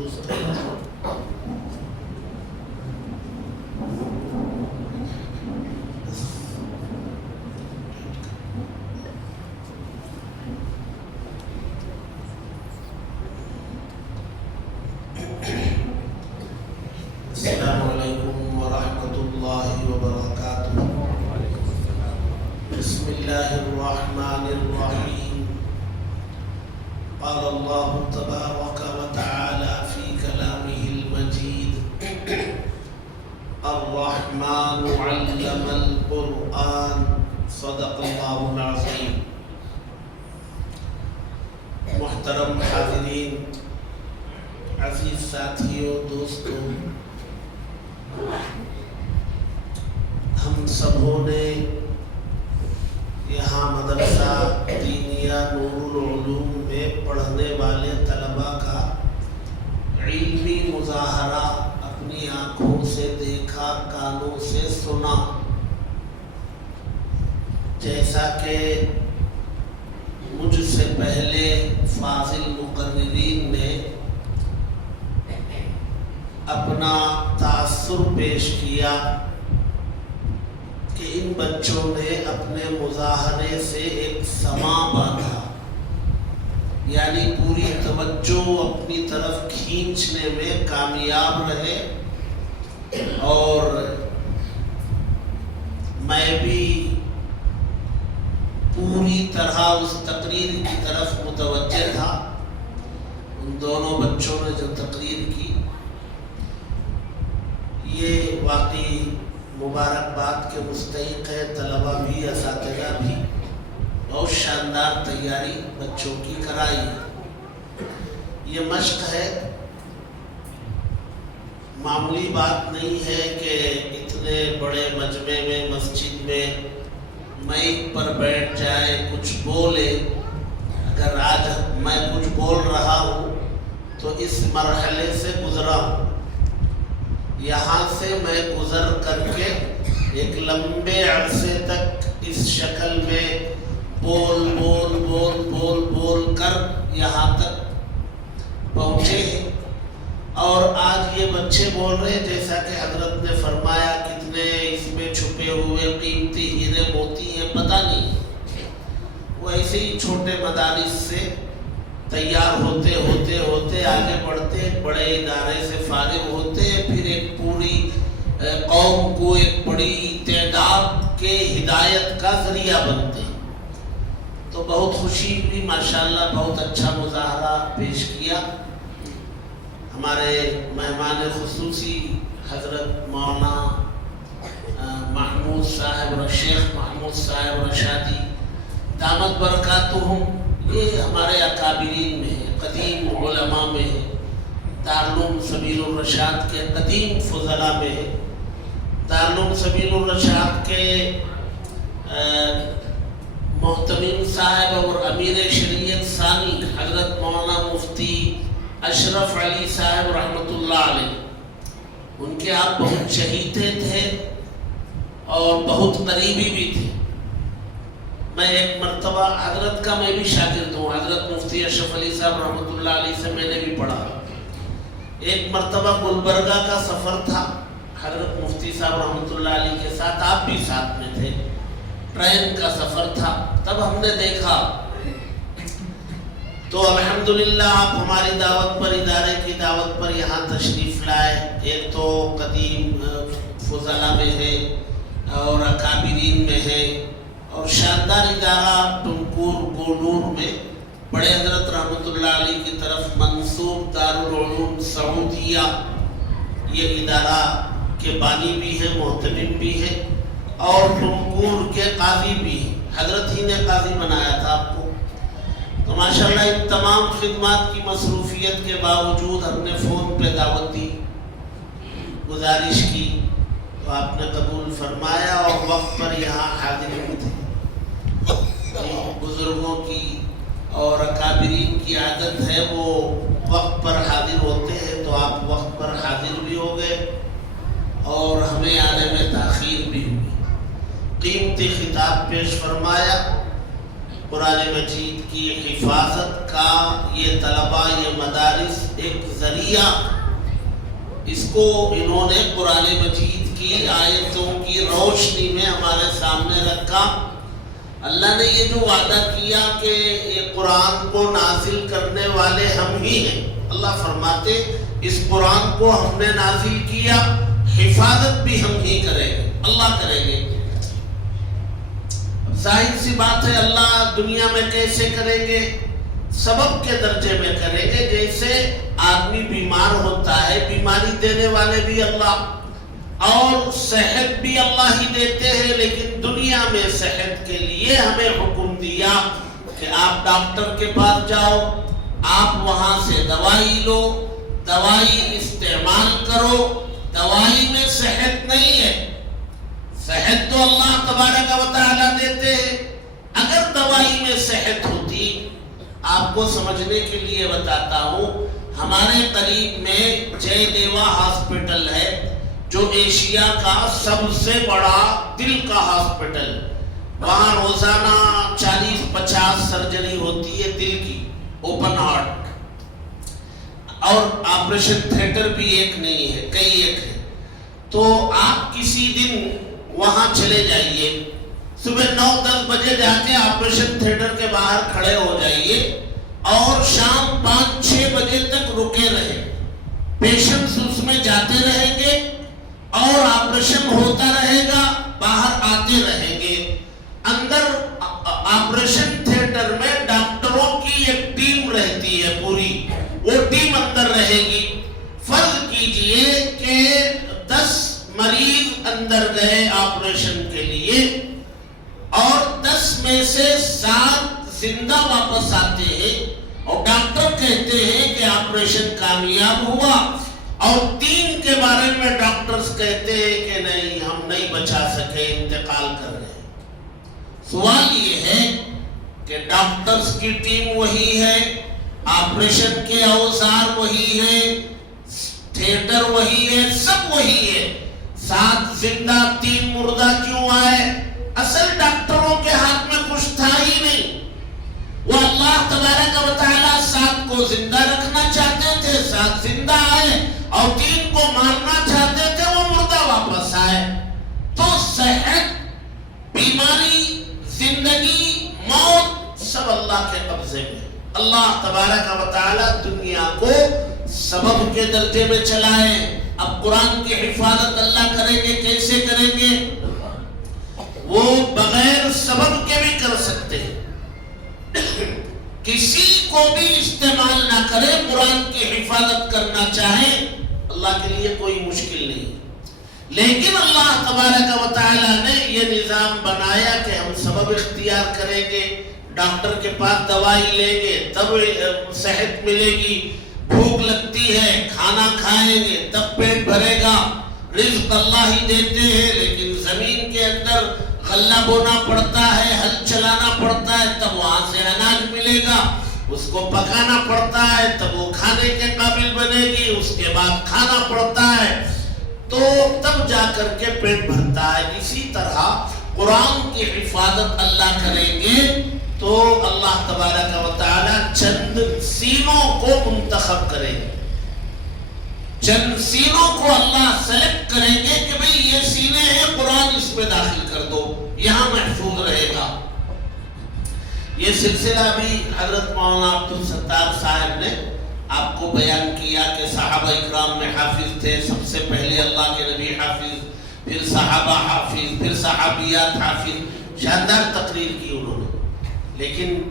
دوسرے السلام علیکم ورحمۃ اللہ وبرکاتہ۔ بسم اللہ الرحمن الرحیم۔ قال اللہ تبارک وتعالی فی کلامہ المجید الرحمن علم القرآن صدق اللہ العظیم۔ محترم حاضرین، عزیز ساتھیوں، دوستوں، ہم سبوں نے یہاں مدرسہ دینیہ نور العلوم میں پڑھنے والے طلباء کا علمی مظاہرہ اپنی آنکھوں سے دیکھا، کانوں سے سنا۔ جیسا کہ مجھ سے پہلے فاضل مقررین نے اپنا تاثر پیش کیا کہ ان بچوں نے اپنے مظاہرے سے ایک سما باندھا، یعنی پوری توجہ اپنی طرف کھینچنے میں کامیاب رہے، اور میں بھی پوری طرح اس تقریر کی طرف متوجہ تھا۔ ان دونوں بچوں نے جو تقریر کی، یہ واقعی مبارکباد کے مستحق ہے۔ طلباء بھی، اساتذہ بھی بہت شاندار تیاری بچوں کی کرائی ہے۔ یہ مشق ہے، معمولی بات نہیں ہے کہ اتنے بڑے مجمع میں، مسجد میں مائک پر بیٹھ جائے، کچھ بولے۔ اگر آج میں کچھ بول رہا ہوں تو اس مرحلے سے گزرا ہوں۔ یہاں سے میں گزر کر کے ایک لمبے عرصے تک اس شکل میں بول بول بول بول بول کر یہاں تک پہنچے ہیں، اور آج یہ بچے بول رہے ہیں جیسا کہ حضرت نے فرمایا کتنے اس میں چھپے ہوئے قیمتی ہیرے موتی ہیں پتہ نہیں۔ وہ ایسے ہی چھوٹے مدارس سے تیار ہوتے ہوتے ہوتے آگے بڑھتے، بڑے ادارے سے فارغ ہوتے، پھر ایک پوری قوم کو ایک بڑی تعداد کے ہدایت کا ذریعہ بنتے۔ تو بہت خوشی ہوئی، ماشاءاللہ بہت اچھا مظاہرہ پیش کیا۔ ہمارے مہمان خصوصی حضرت مولانا محمود صاحب، شیخ محمود صاحب رشادی دامت برکاتہم، یہ ہمارے اکابرین میں ہے، قدیم علماء میں ہے، دارالعلوم سبیل الرشاد کے قدیم فضلاء میں ہے۔ دارالعلوم سبیل الرشاد کے محتمم صاحب اور امیر شریعت ثانی حضرت مولانا مفتی اشرف علی صاحب رحمۃ اللہ علیہ، ان کے آپ بہت چہیتے تھے اور بہت قریبی بھی تھے۔ میں ایک مرتبہ حضرت کا میں بھی شاگرد ہوں، حضرت مفتی اشرف علی صاحب رحمۃ اللہ علیہ سے میں نے بھی پڑھا۔ ایک مرتبہ گلبرگہ کا سفر تھا حضرت مفتی صاحب رحمۃ اللہ علیہ کے ساتھ، آپ بھی ساتھ میں تھے، ٹرین کا سفر تھا۔ تب ہم نے دیکھا تو الحمدللہ آپ ہماری دعوت پر، ادارے کی دعوت پر یہاں تشریف لائے۔ ایک تو قدیم فضلاء میں ہے اور اکابرین میں ہے، اور شاندار ادارہ ٹنکور گولور میں بڑے حضرت رحمۃ اللہ علیہ کی طرف منسوب دارالعلوم سعودیہ، یہ ادارہ کے بانی بھی ہے، محتمم بھی ہے، اور ٹنکور کے قاضی بھی ہیں۔ حضرت ہی نے قاضی بنایا تھا آپ کو۔ تو ماشاءاللہ ان تمام خدمات کی مصروفیت کے باوجود ہم نے فون پہ دعوت دی، گزارش کی، تو آپ نے قبول فرمایا اور وقت پر یہاں حاضر ہوئے تھے۔ بزرگوں کی اور اکابرین کی عادت ہے وہ وقت پر حاضر ہوتے ہیں، تو آپ وقت پر حاضر بھی ہو گئے اور ہمیں آنے میں تاخیر بھی ہوئی۔ قیمتی خطاب پیش فرمایا، قرآن مجید کی حفاظت کا یہ طلباء، یہ مدارس ایک ذریعہ، اس کو انہوں نے قرآن مجید کی آیتوں کی روشنی میں ہمارے سامنے رکھا۔ اللہ نے یہ جو وعدہ کیا کہ یہ قرآن کو نازل کرنے والے ہم ہی ہیں، اللہ فرماتے اس قرآن کو ہم نے نازل کیا، حفاظت بھی ہم ہی کریں گے، اللہ کریں گے۔ ظاہر سی بات ہے اللہ دنیا میں کیسے کریں گے؟ سبب کے درجے میں کریں گے۔ جیسے آدمی بیمار ہوتا ہے، بیماری دینے والے بھی اللہ اور صحت بھی اللہ ہی دیتے ہیں، لیکن دنیا میں صحت کے لیے ہمیں حکم دیا کہ آپ ڈاکٹر کے پاس جاؤ، آپ وہاں سے دوائی لو، دوائی استعمال کرو۔ دوائی میں صحت نہیں ہے، صحت تو اللہ تبارک و تعالیٰ دیتے ہیں۔ اگر دوائی میں صحت ہوتی، آپ کو سمجھنے کے لیے بتاتا ہوں، ہمارے قریب میں جے دیوا ہاسپٹل ہے جو ایشیا کا سب سے بڑا دل کا ہاسپٹل۔ وہاں روزانہ 40-50 سرجری ہوتی ہے دل کی، اوپن ہارٹ، اور آپریشن تھیٹر بھی ایک نہیں ہے، کئی ایک ہے۔ تو آپ کسی دن وہاں چلے جائیے، صبح 9-10 بجے جا کے آپریشن تھیٹر کے باہر کھڑے ہو جائیے اور شام 5-6 بجے تک رکے رہے۔ پیشنٹس اس میں جاتے رہیں گے اور آپریشن ہوتا رہے گا، باہر آتے رہیں گے۔ اندر آپریشن تھیٹر میں ڈاکٹروں کی ایک ٹیم رہتی ہے پوری، وہ ٹیم اندر رہے گی۔ فرض کیجئے کہ 10 مریض اندر گئے آپریشن کے لیے اور 10 میں سے 7 زندہ واپس آتے ہیں، اور ڈاکٹر کہتے ہیں کہ آپریشن کامیاب ہوا، اور 3 کے بارے میں ڈاکٹرز کہتے ہیں کہ نہیں، ہم نہیں بچا سکے، انتقال کر رہے ہیں۔ سوال یہ ہے کہ ڈاکٹرز کی ٹیم وہی ہے، آپریشن کے اوزار وہی ہیں، تھیٹر وہی ہے، سب وہی ہے، 7 زندہ 3 مردہ کیوں آئے؟ اصل ڈاکٹروں کے ہاتھ میں کچھ تھا ہی نہیں۔ وہ اللہ تبارک و تعالیٰ 7 کو زندہ رکھنا چاہتے تھے، 7 زندہ آئے، اور 3 کو مارنا چاہتے تھے، وہ مردہ واپس آئے۔ تو صحت، بیماری، زندگی، موت سب اللہ کے قبضے میں۔ اللہ تبارک و تعالیٰ دنیا کو سبب کے درجے میں چلائے۔ اب قرآن کی حفاظت اللہ کریں گے، کیسے کریں گے؟ وہ بغیر سبب کے بھی کر سکتے ہیں، کسی کو بھی استعمال نہ کرے، قرآن کی حفاظت کرنا چاہیں اللہ کے لیے کوئی مشکل نہیں، لیکن اللہ تبارک و تعالیٰ نے یہ نظام بنایا کہ ہم سبب اختیار کریں گے، ڈاکٹر کے پاس دوائی لیں گے تب صحت ملے گی، بھوک لگتی ہے کھانا کھائیں گے تب پیٹ بھرے گا، رزق اللہ ہی دیتے ہیں، لیکن زمین کے اندر غلہ بونا پڑتا ہے، ہل چلانا پڑتا ہے تب وہاں سے اناج ملے گا، اس کو پکانا پڑتا ہے تب وہ کھانے کے قابل بنے گی، اس کے بعد کھانا پڑتا ہے تو تب جا کر کے پیٹ بھرتا ہے۔ اسی طرح قرآن کی حفاظت اللہ کریں گے تو اللہ تبارک و تعالی چند سینوں کو منتخب کریں گے، چند سینوں کو اللہ سلیکٹ کریں گے کہ بھئی یہ سینے ہیں، قرآن اس میں داخل کر دو، یہاں محفوظ رہے گا۔ یہ سلسلہ بھی حضرت مولانا عبدالستار صاحب نے آپ کو بیان کیا کہ صحابہ اکرام میں حافظ تھے، سب سے پہلے اللہ کے نبی حافظ، پھر صحابہ حافظ، پھر صحابیات حافظ، شاندار تقریر کی انہوں نے، لیکن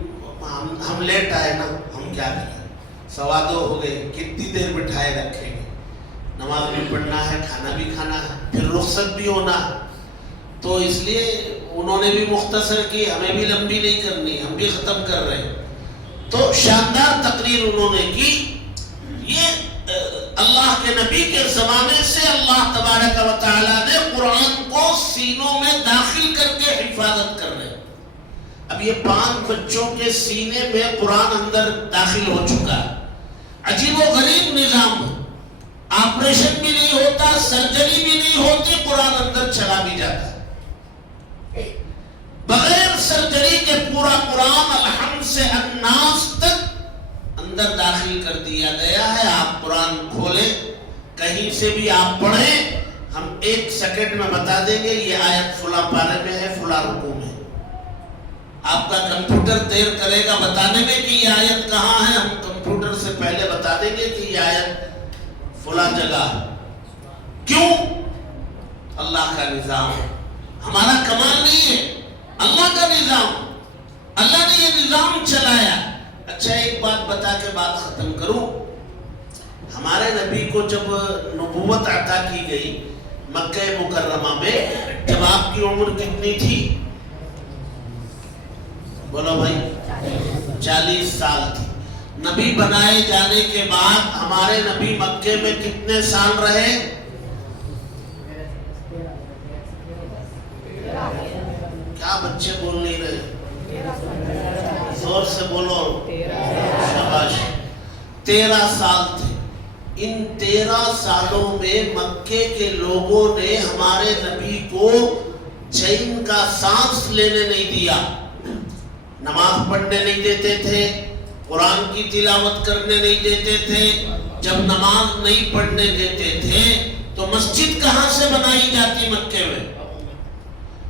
ہم لیٹ آئے نا، ہم کیا کریں، 2:15 ہو گئے، کتنی دیر بٹھائے رکھیں گے، نماز بھی پڑھنا ہے، کھانا بھی کھانا ہے، پھر رخصت بھی ہونا ہے، تو اس لیے انہوں نے بھی مختصر کی، ہمیں بھی لمبی نہیں کرنی، ہم بھی ختم کر رہے ہیں۔ تو شاندار تقریر انہوں نے کی۔ یہ اللہ کے نبی کے زمانے سے اللہ تبارک و تعالیٰ نے قرآن کو سینوں میں داخل کر کے حفاظت کر رہے ہیں۔ اب یہ 5 بچوں کے سینے میں قرآن اندر داخل ہو چکا ہے۔ عجیب و غریب نظام ہے، آپریشن بھی نہیں ہوتا، سرجری بھی نہیں ہوتی، قرآن اندر چلا بھی جاتا ہے بغیر سرجری کے۔ پورا قرآن الحمد سے الناس تک اندر داخل کر دیا گیا ہے. آپ قرآن کھولیں, کہیں سے بھی آپ پڑھیں, ہم 1 سیکنڈ میں بتا دیں گے یہ آیت فلاں پارے میں ہے, فلاں رکوع میں. آپ کا کمپیوٹر دیر کرے گا بتانے میں کہ یہ آیت کہاں ہے, ہم کمپیوٹر سے پہلے بتا دیں گے کہ یہ آیت فلاں جگہ ہے. کیوں؟ اللہ کا نظام ہے, ہمارا کمال نہیں ہے, اللہ کا نظام. اللہ نے یہ نظام چلایا. اچھا ایک بات بتا کے بات ختم کروں. ہمارے نبی کو جب نبوت عطا کی گئی مکہ مکرمہ میں, جب آپ کی عمر کتنی تھی؟ بولو بھائی. 40 سال تھی. نبی بنائے جانے کے بعد ہمارے نبی مکے میں کتنے سال رہے؟ کیا بچے بول نہیں رہے؟ زور سے بولو. شاباش. 13 سال تھے. ان 13 سالوں میں مکے کے لوگوں نے ہمارے نبی کو چین کا سانس لینے نہیں دیا. نماز پڑھنے نہیں دیتے تھے, قرآن کی تلاوت کرنے نہیں دیتے تھے. جب نماز نہیں پڑھنے دیتے تھے تو مسجد کہاں سے بنائی جاتی مکے میں؟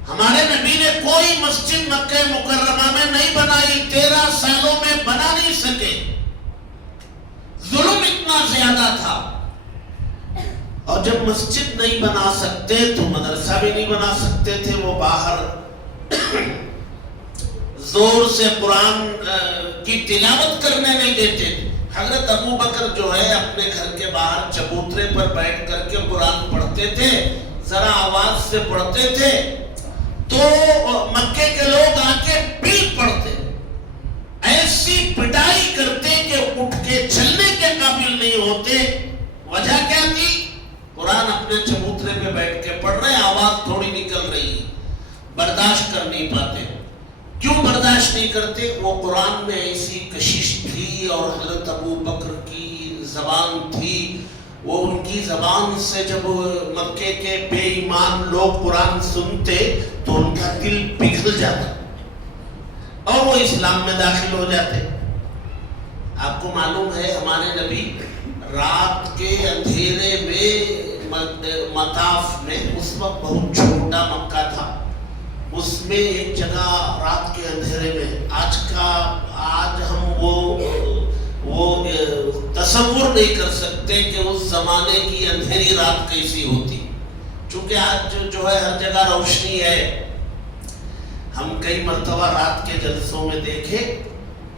ہمارے نبی نے کوئی مسجد مکہ مکرمہ میں نہیں بنائی. 13 سالوں میں بنا نہیں سکے. ظلم اتنا زیادہ تھا. اور جب مسجد نہیں بنا سکتے تو مدرسہ بھی نہیں بنا سکتے تھے. وہ باہر زور سے قرآن کی تلاوت کرنے نہیں دیتے تھے. حضرت ابو بکر جو ہے اپنے گھر کے باہر چبوترے پر بیٹھ کر کے قرآن پڑھتے تھے, ذرا آواز سے پڑھتے تھے تو مکے کے لوگ آ کے پیٹ پڑتے, ایسی پٹائی کرتے کہ اٹھ کے چلنے کے قابل نہیں ہوتے. وجہ کیا تھی؟ قرآن اپنے چبوترے پہ بیٹھ کے پڑھ رہے, آواز تھوڑی نکل رہی ہے, برداشت کر نہیں پاتے. کیوں برداشت نہیں کرتے؟ وہ قرآن میں ایسی کشش تھی اور حضرت ابو بکر کی زبان تھی, وہ ان کی زبان سے جب مکے کے بے ایمان لوگ قرآن سنتے تو ان کا دل پگھل جاتا اور وہ اسلام میں داخل ہو جاتے. آپ کو معلوم ہے ہمارے نبی رات کے اندھیرے میں مطاف میں, اس وقت بہت چھوٹا مکہ تھا, اس میں ایک جگہ رات کے اندھیرے میں, آج ہم وہ تصور نہیں کر سکتے کہ اس زمانے کی اندھیری رات کیسی ہوتی. چونکہ آج جو ہے ہر جگہ روشنی ہے. ہم کئی مرتبہ رات کے جلسوں میں دیکھے,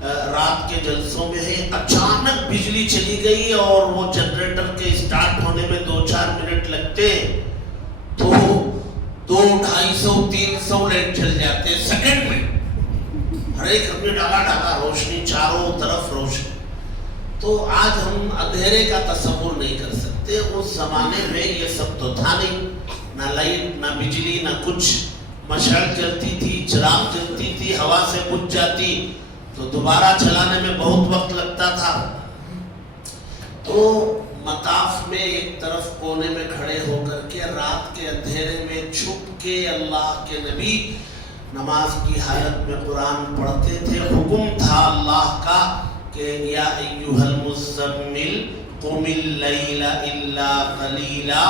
رات کے جلسوں میں ہے اچانک بجلی چلی گئی اور وہ جنریٹر کے اسٹارٹ ہونے میں 2-4 منٹ لگتے تو 200-250-300 لائٹ جل جاتے سیکنڈ میں. ہر ایک اپنے ڈالا روشنی, چاروں طرف روشنی. تو آج ہم اندھیرے کا تصور نہیں کر سکتے. اس زمانے میں یہ سب تو تھا نہیں, نہ لائٹ نہ بجلی نہ کچھ. مشعل جلتی تھی, چراغ جلتی تھی, ہوا سے بجھ جاتی تو دوبارہ چلانے میں بہت وقت لگتا تھا. تو مطاف میں ایک طرف کونے میں کھڑے ہو کر کے رات کے اندھیرے میں چھپ کے اللہ کے نبی نماز کی حالت میں قرآن پڑھتے تھے. حکم تھا اللہ کا کہ یا ایھا المزمل قم اللیل الا قلیلا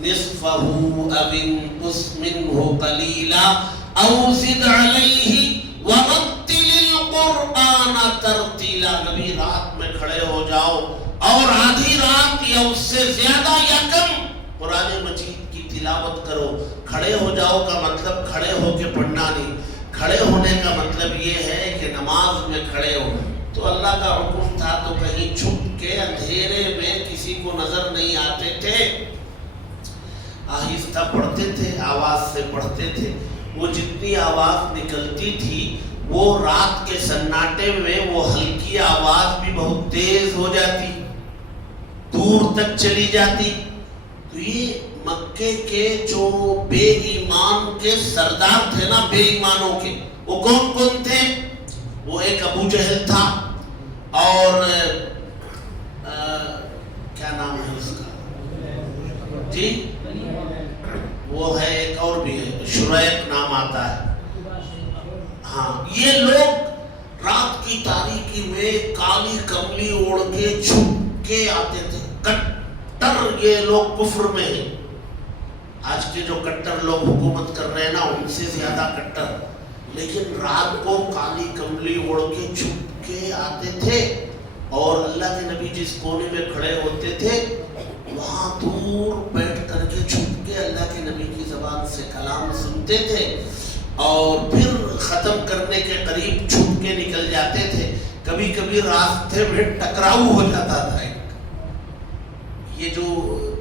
نصفہ او انقص منہ قلیلا او زد علیہ ورتل القرآن ترتیلا. نبی رات میں کھڑے ہو جاؤ اور آدھی رات یا اس سے زیادہ یا کم قرآن مجید کی تلاوت کرو. کھڑے ہو جاؤ کا مطلب کھڑے ہو کے پڑھنا نہیں, کھڑے ہونے کا مطلب یہ ہے کہ نماز میں کھڑے ہو. تو اللہ کا حکم تھا تو کہیں چھپ کے اندھیرے میں کسی کو نظر نہیں آتے تھے, آہستہ پڑھتے تھے, آواز سے پڑھتے تھے. وہ جتنی آواز نکلتی تھی وہ رات کے سناٹے میں وہ ہلکی آواز بھی بہت تیز ہو جاتی, دور تک چلی جاتی. تو یہ مکے کے جو بے ایمان کے سردار تھے نا, بے ایمانوں کے, وہ کون کون تھے؟ وہ ایک ابو جہل تھا اور کیا نام ہے اس کا جی, وہ ہے ایک اور بھی ہے, شریق نام آتا ہے. ہاں, یہ لوگ رات کی تاریکی مٹی میں کالی کملی اوڑھ کے چھپ کے آتے تھے. کٹر یہ لوگ کفر میں ہیں. آج کے جو کٹر لوگ حکومت کر رہے ہیں نا ان سے زیادہ کٹر. لیکن رات کو کالی کملی اوڑھ کے چھپ کے آتے تھے اور اللہ کے نبی جس کونے میں کھڑے ہوتے تھے وہاں دور بیٹھ کر کے چھپ کے اللہ کے نبی کی زبان سے کلام سنتے تھے اور پھر ختم کرنے کے قریب چھپ کے نکل جاتے تھے. کبھی کبھی راستے میں ٹکراؤ ہو جاتا تھا. یہ جو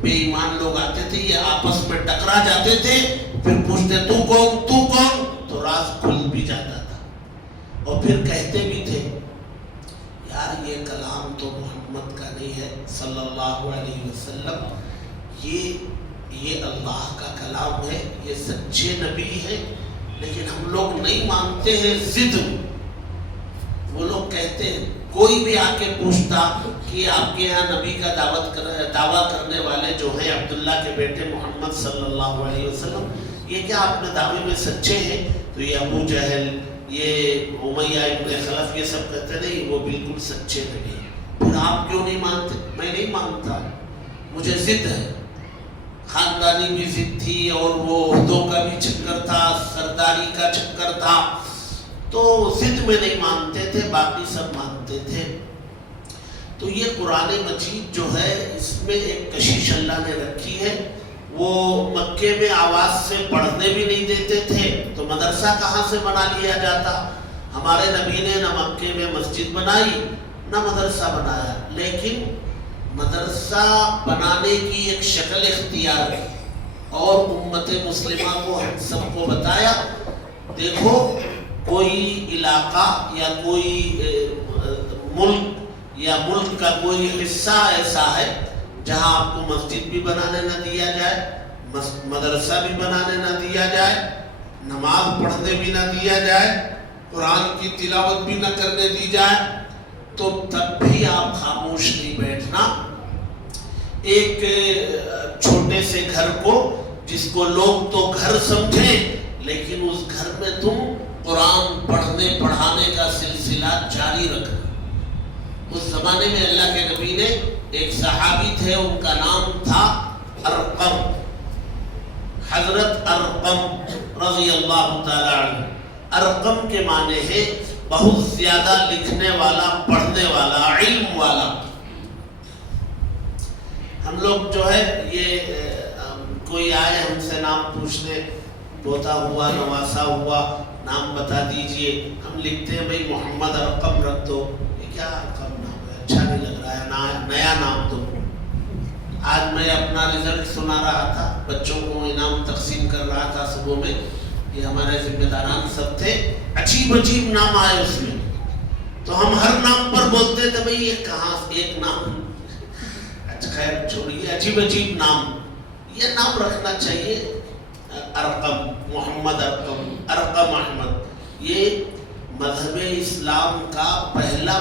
بے ایمان لوگ آتے تھے یہ آپس میں ٹکرا جاتے تھے, پھر پوچھتے تو کون, تو راز کھل بھی جاتا تھا. اور پھر کہتے بھی تھے یار یہ کلام تو محمد کا نہیں ہے صلی اللہ علیہ وسلم, یہ اللہ کا کلام ہے, یہ سچے نبی ہے, لیکن ہم لوگ نہیں مانتے ہیں. ضد وہ لوگ کہتے ہیں. کوئی بھی آ کے پوچھتا کہ آپ کے یہاں نبی کا دعویٰ کرنے والے جو ہیں عبداللہ کے بیٹے محمد صلی اللہ علیہ وسلم, یہ کیا اپنے دعوے میں سچے ہیں؟ تو یہ ابو جہل, یہ امیہ ابن خلف, یہ سب کہتے نہیں وہ بالکل سچے نبی ہیں. پھر آپ کیوں نہیں مانتے؟ میں نہیں مانتا, مجھے ضد ہے. خاندانی بھی ضد تھی اور وہ عہدوں کا بھی چکر تھا, سرداری کا چکر تھا, تو ضد میں نہیں مانتے تھے, باقی سب مانتے تھے. تو یہ قرآن مجید جو ہے اس میں ایک کشش اللہ نے رکھی ہے. وہ مکے میں آواز سے پڑھنے بھی نہیں دیتے تھے, تو مدرسہ کہاں سے بنا لیا جاتا؟ ہمارے نبی نے نہ مکے میں مسجد بنائی نہ مدرسہ بنایا, لیکن مدرسہ بنانے کی ایک شکل اختیار کی اور امت مسلمہ کو ہم سب کو بتایا دیکھو کوئی علاقہ یا کوئی ملک یا ملک کا کوئی حصہ ایسا ہے جہاں آپ کو مسجد بھی بنانے نہ دیا جائے, مدرسہ بھی بنانے نہ دیا جائے, نماز پڑھنے بھی نہ دیا جائے, قرآن کی تلاوت بھی نہ کرنے دی جائے, تو تب بھی آپ خاموش نہیں بیٹھنا. ایک چھوٹے سے گھر کو جس کو لوگ تو گھر سمجھیں, لیکن اس گھر میں تم قرآن پڑھنے پڑھانے کا سلسلہ جاری رکھنا. اس زمانے میں اللہ کے نبی نے ایک صحابی تھے, ان کا نام تھا ارقم, حضرت ارقم رضی اللہ تعالی عنہ. ارقم کے معنی ہے بہت زیادہ لکھنے والا, پڑھنے والا, علم والا. ہم لوگ جو ہے یہ کوئی آئے ہم سے نام پوچھنے, پوتا ہوا, نواسا ہوا, نام بتا دیجئے, ہم لکھتے ہیں بھئی محمد ارقم رکھ دو. یہ کیا ارقم نام ہے, اچھا نہیں لگ رہا ہے, نیا نام دو. آج میں اپنا رزلٹ سنا رہا تھا, بچوں کو انعام تقسیم کر رہا تھا صبح میں, یہ ہمارے ذمہ داران سب تھے, عجیب عجیب نام آئے اس میں. تو ہم ہر نام پر بولتے تھے بھئی یہ کہاں ایک نام, اچھا خیر چھوڑیے, عجیب عجیب نام, یہ نام رکھنا چاہیے. ارقم, محمد ارقم, ارقم احمد, یہ مذہب اسلام کا پہلا